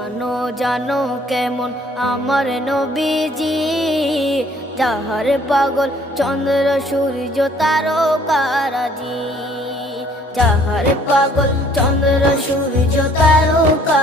জানো জানো কেমন আমার নবীজি, যাহার পাগল চন্দ্র সূর্য তারকারাজি, যাহার পাগল চন্দ্র সূর্য তারকা